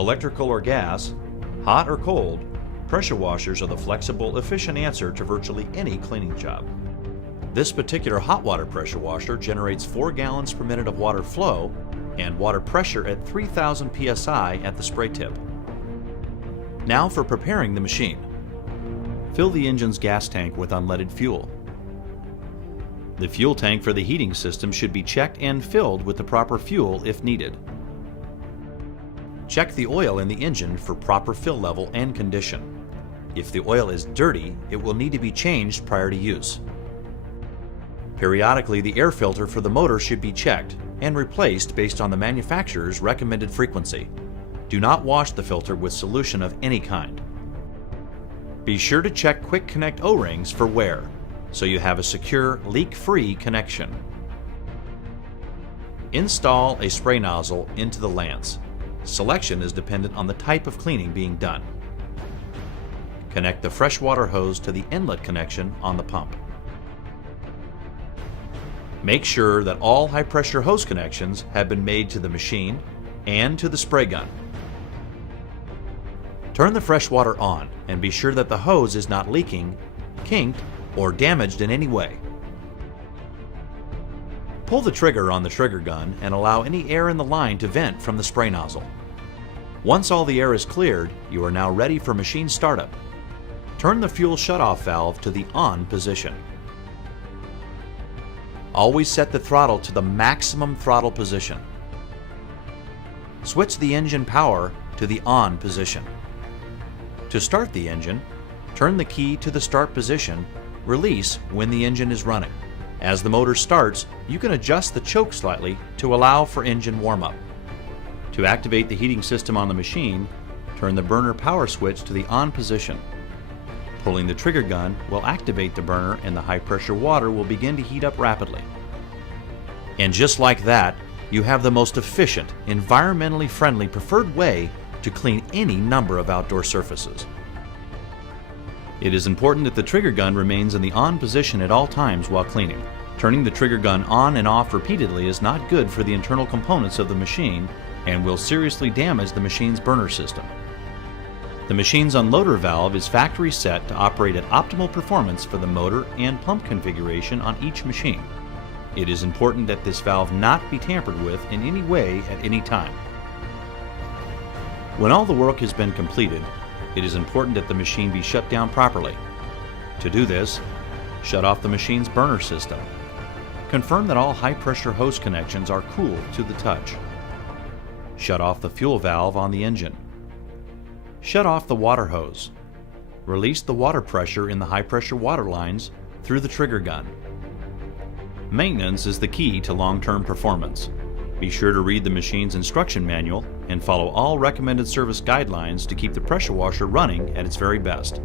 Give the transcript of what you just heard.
electrical or gas, hot or cold, pressure washers are the flexible, efficient answer to virtually any cleaning job. This particular hot water pressure washer generates 4 gallons per minute of water flow and water pressure at 3000 psi at the spray tip. Now for preparing the machine. Fill the engine's gas tank with unleaded fuel. The fuel tank for the heating system should be checked and filled with the proper fuel if needed. Check the oil in the engine for proper fill level and condition. If the oil is dirty, it will need to be changed prior to use. Periodically, the air filter for the motor should be checked and replaced based on the manufacturer's recommended frequency. Do not wash the filter with solution of any kind. Be sure to check Quick Connect O-rings for wear, so you have a secure, leak-free connection. Install a spray nozzle into the lance. Selection is dependent on the type of cleaning being done. Connect the freshwater hose to the inlet connection on the pump. Make sure that all high-pressure hose connections have been made to the machine and to the spray gun. Turn the fresh water on and be sure that the hose is not leaking, kinked, or damaged in any way. Pull the trigger on the trigger gun and allow any air in the line to vent from the spray nozzle. Once all the air is cleared, you are now ready for machine startup. Turn the fuel shutoff valve to the on position. Always set the throttle to the maximum throttle position. Switch the engine power to the on position. To start the engine, turn the key to the start position, release when the engine is running. As the motor starts, you can adjust the choke slightly to allow for engine warm-up. To activate the heating system on the machine, turn the burner power switch to the on position. Pulling the trigger gun will activate the burner and the high-pressure water will begin to heat up rapidly. And just like that, you have the most efficient, environmentally friendly preferred way to clean any number of outdoor surfaces. It is important that the trigger gun remains in the on position at all times while cleaning. Turning the trigger gun on and off repeatedly is not good for the internal components of the machine and will seriously damage the machine's burner system. The machine's unloader valve is factory set to operate at optimal performance for the motor and pump configuration on each machine. It is important that this valve not be tampered with in any way at any time. When all the work has been completed, it is important that the machine be shut down properly. To do this, shut off the machine's burner system. Confirm that all high-pressure hose connections are cool to the touch. Shut off the fuel valve on the engine. Shut off the water hose. Release the water pressure in the high-pressure water lines through the trigger gun. Maintenance is the key to long-term performance. Be sure to read the machine's instruction manual and follow all recommended service guidelines to keep the pressure washer running at its very best.